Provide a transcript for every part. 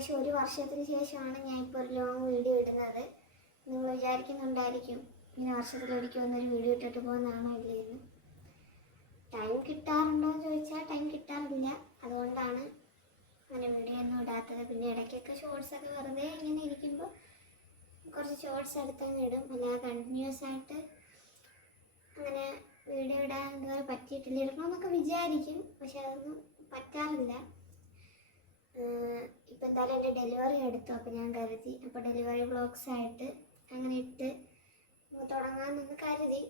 ഏകദേശം 1 വർഷത്തിന് ശേഷമാണ് ഞാൻ ഇപ്പോൾ ഒരു ലോങ് വീഡിയോ ഇടുന്നത്. നിങ്ങൾ വിചാരിക്കുന്നുണ്ടായിരിക്കും ഇങ്ങനെ വർഷത്തിലൊരിക്കൽ ഒന്നൊരു വീഡിയോ ഇട്ടിട്ട് പോകുന്നതാണോ ഇല്ലെന്ന്. ടൈം കിട്ടാറുണ്ടോ എന്ന് ചോദിച്ചാൽ ടൈം കിട്ടാറില്ല. അതുകൊണ്ടാണ് അങ്ങനെ വീഡിയോ ഒന്നും ഇടാത്തത്. പിന്നെ ഇടയ്ക്കൊക്കെ ഷോർട്സൊക്കെ വെറുതെ ഇങ്ങനെ ഇരിക്കുമ്പോൾ കുറച്ച് ഷോർട്സ് എടുത്തങ്ങ് ഇടും. അല്ലാതെ കണ്ടിന്യൂസ് ആയിട്ട് അങ്ങനെ വീഡിയോ ഇടാൻ ഇതുവരെ പറ്റിയിട്ടില്ല. ഇടണമെന്നൊക്കെ വിചാരിക്കും, പക്ഷെ അതൊന്നും പറ്റാറില്ല. ഇപ്പം എന്തായാലും എൻ്റെ ഡെലിവറി എടുത്തു, അപ്പോൾ ഞാൻ കരുതി അപ്പോൾ ഡെലിവറി വ്ളോഗ്സ് ആയിട്ട് അങ്ങനെ ഇട്ട് തുടങ്ങാമെന്നൊന്ന് കരുതി.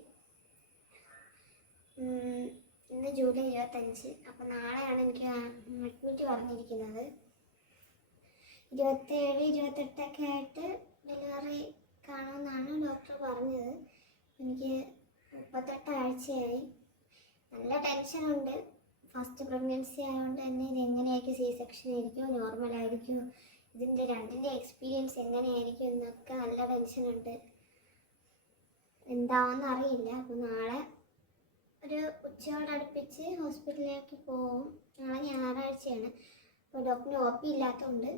ഇന്ന് ജൂലൈ 25, അപ്പോൾ നാളെയാണ് എനിക്ക് അഡ്മിറ്റ് പറഞ്ഞിരിക്കുന്നത്. 27, 28 ആയിട്ട് ഡെലിവറി കാണുമെന്നാണ് ഡോക്ടർ പറഞ്ഞത്. എനിക്ക് 38 ആഴ്ചയായി. നല്ല ടെൻഷനുണ്ട്. ഫസ്റ്റ് പ്രഗ്നൻസി ആയതുകൊണ്ട് തന്നെ ഇത് എങ്ങനെയായിരിക്കും, സി സെക്ഷൻ ആയിരിക്കുമോ നോർമലായിരിക്കുമോ, ഇതിൻ്റെ രണ്ടിൻ്റെ എക്സ്പീരിയൻസ് എങ്ങനെയായിരിക്കും എന്നൊക്കെ നല്ല ടെൻഷനുണ്ട്. എന്താവെന്ന് അറിയില്ല. അപ്പോൾ നാളെ ഒരു ഉച്ചയോടടുപ്പിച്ച് ഹോസ്പിറ്റലിലേക്ക് പോകും. നാളെ ഞായറാഴ്ചയാണ്, അപ്പോൾ ഡോക്ടറിന് OP ഇല്ലാത്തതുകൊണ്ട്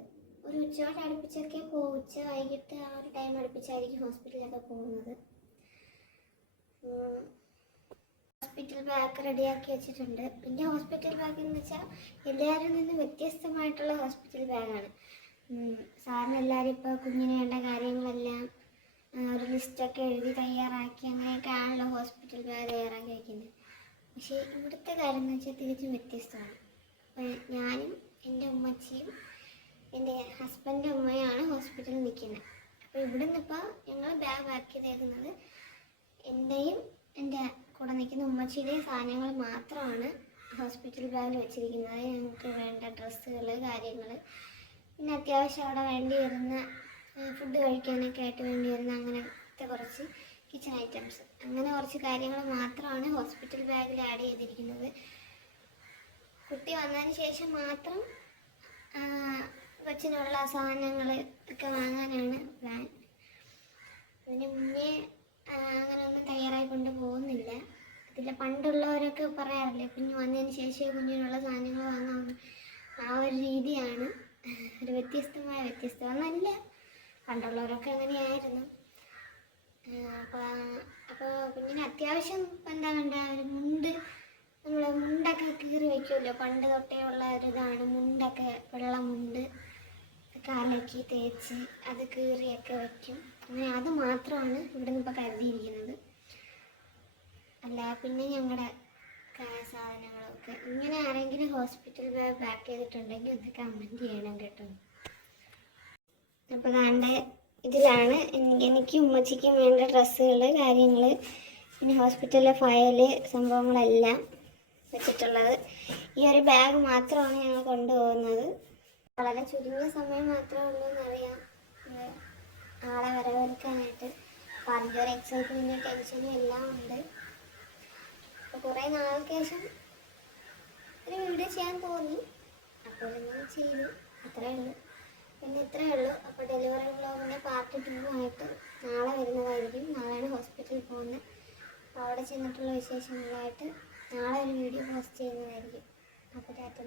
ഒരു ഉച്ചയോടടുപ്പിച്ചൊക്കെ പോകും. വൈകിട്ട് ആ ഒരു ടൈം അടുപ്പിച്ചായിരിക്കും ഹോസ്പിറ്റലിലൊക്കെ പോകുന്നത്. ഹോസ്പിറ്റൽ ബാഗ് റെഡിയാക്കി വെച്ചിട്ടുണ്ട്. പിന്നെ ഹോസ്പിറ്റൽ ബാഗ് എന്ന് വെച്ചാൽ എല്ലാവരിൽ നിന്നും വ്യത്യസ്തമായിട്ടുള്ള ഹോസ്പിറ്റൽ ബാഗാണ്. സാറിന് എല്ലാവരും ഇപ്പോൾ കുഞ്ഞിന് വേണ്ട കാര്യങ്ങളെല്ലാം ഒരു ലിസ്റ്റൊക്കെ എഴുതി തയ്യാറാക്കി അങ്ങനെയൊക്കെ ആണല്ലോ ഹോസ്പിറ്റൽ ബാഗ് തയ്യാറാക്കി വയ്ക്കുന്നത്. പക്ഷേ ഇവിടുത്തെ കാര്യം എന്ന് വെച്ചാൽ തികച്ചും വ്യത്യസ്തമാണ്. അപ്പോൾ ഞാനും എൻ്റെ ഉമ്മച്ചിയും എൻ്റെ ഹസ്ബൻഡിൻ്റെ ഉമ്മയാണ് ഹോസ്പിറ്റലിൽ നിൽക്കുന്നത്. അപ്പോൾ ഇവിടെ നിന്നിപ്പോൾ ഞങ്ങൾ ബാഗ് ആക്കി തരുന്നത് എൻ്റെയും എൻ്റെ കൂടെ നിൽക്കുന്ന ഉമ്മച്ചിയുടെയും സാധനങ്ങൾ മാത്രമാണ് ഹോസ്പിറ്റൽ ബാഗിൽ വെച്ചിരിക്കുന്നത്. ഞങ്ങൾക്ക് വേണ്ട ഡ്രസ്സുകൾ, കാര്യങ്ങൾ, പിന്നെ അത്യാവശ്യം അവിടെ വേണ്ടി വരുന്ന ഫുഡ് കഴിക്കാനൊക്കെ ആയിട്ട് വേണ്ടി വരുന്ന അങ്ങനത്തെ കുറച്ച് കിച്ചൺ ഐറ്റംസ്, അങ്ങനെ കുറച്ച് കാര്യങ്ങൾ മാത്രമാണ് ഹോസ്പിറ്റൽ ബാഗിൽ ആഡ് ചെയ്തിരിക്കുന്നത്. കുട്ടി വന്നതിന് ശേഷം മാത്രം കൊച്ചിനുള്ള സാധനങ്ങൾ ഒക്കെ വാങ്ങാനാണ് പ്ലാൻ. അതിന് മുന്നേ അങ്ങനെ ഒന്നും തയ്യാറായി കൊണ്ട് പോകുന്നില്ല. അതിൽ പണ്ടുള്ളവരൊക്കെ പറയാറില്ലേ, കുഞ്ഞ് വന്നതിന് ശേഷം കുഞ്ഞിനുള്ള സാധനങ്ങൾ വാങ്ങാമെന്ന്. ആ ഒരു രീതിയാണ്. ഒരു വ്യത്യസ്തമൊന്നുമല്ല, പണ്ടുള്ളവരൊക്കെ അങ്ങനെയായിരുന്നു. അപ്പോൾ കുഞ്ഞിന് അത്യാവശ്യം എന്താ വേണ്ട, ഒരു മുണ്ട്, നമ്മൾ മുണ്ടൊക്കെ കീറി വയ്ക്കുമല്ലോ, പണ്ട് തൊട്ടേ ഉള്ള ഒരിതാണ് മുണ്ടൊക്കെ, വെള്ള മുണ്ട് കാലൊക്കെ തേച്ച് അത് കീറിയൊക്കെ വയ്ക്കും. അങ്ങനെ അത് മാത്രമാണ് ഇവിടെ നിന്ന് ഇപ്പോൾ കരുതിയിരിക്കുന്നത്. അല്ല പിന്നെ ഞങ്ങളുടെ സാധനങ്ങളൊക്കെ. ഇങ്ങനെ ആരെങ്കിലും ഹോസ്പിറ്റൽ ബാഗ് പാക്ക് ചെയ്തിട്ടുണ്ടെങ്കിൽ ഒന്ന് കമൻറ്റ് ചെയ്യണം കേട്ടോ. അപ്പോൾ ദാണ്ട ഇതിലാണ് എനിക്ക് ഉമ്മച്ചിക്കും വേണ്ട ഡ്രസ്സുകൾ, കാര്യങ്ങൾ, പിന്നെ ഹോസ്പിറ്റലിലെ ഫയല് സംഭവങ്ങളെല്ലാം വെച്ചിട്ടുള്ളത്. ഈ ഒരു ബാഗ് മാത്രമാണ് ഞങ്ങൾ കൊണ്ടുപോകുന്നത്. വളരെ ചുരുങ്ങിയ സമയം മാത്രമേ ഉള്ളൂ എന്നറിയാം ആളെ വരവേൽക്കാനായിട്ട്. അപ്പോൾ അതിൻ്റെ ഒരു എക്സൈറ്റ്മെൻറ്റും ടെൻഷനും എല്ലാം ഉണ്ട്. അപ്പോൾ കുറേ നാൾക്ക് ശേഷം ഒരു വീഡിയോ ചെയ്യാൻ തോന്നി, അപ്പോൾ ഞാൻ ചെയ്തു. അത്രയേ ഉള്ളൂ, പിന്നെ ഇത്രയേ ഉള്ളൂ. അപ്പോൾ ഡെലിവറി വ്ളോഗിൻ്റെ പാർട്ട് 2 ആയിട്ട് നാളെ വരുന്നതായിരിക്കും. നാളെയാണ് ഹോസ്പിറ്റലിൽ പോകുന്നത്. അപ്പോൾ അവിടെ ചെന്നിട്ടുള്ള വിശേഷങ്ങളായിട്ട് നാളെ ഒരു വീഡിയോ പോസ്റ്റ് ചെയ്യുന്നതായിരിക്കും. അപ്പോൾ ടാറ്റ.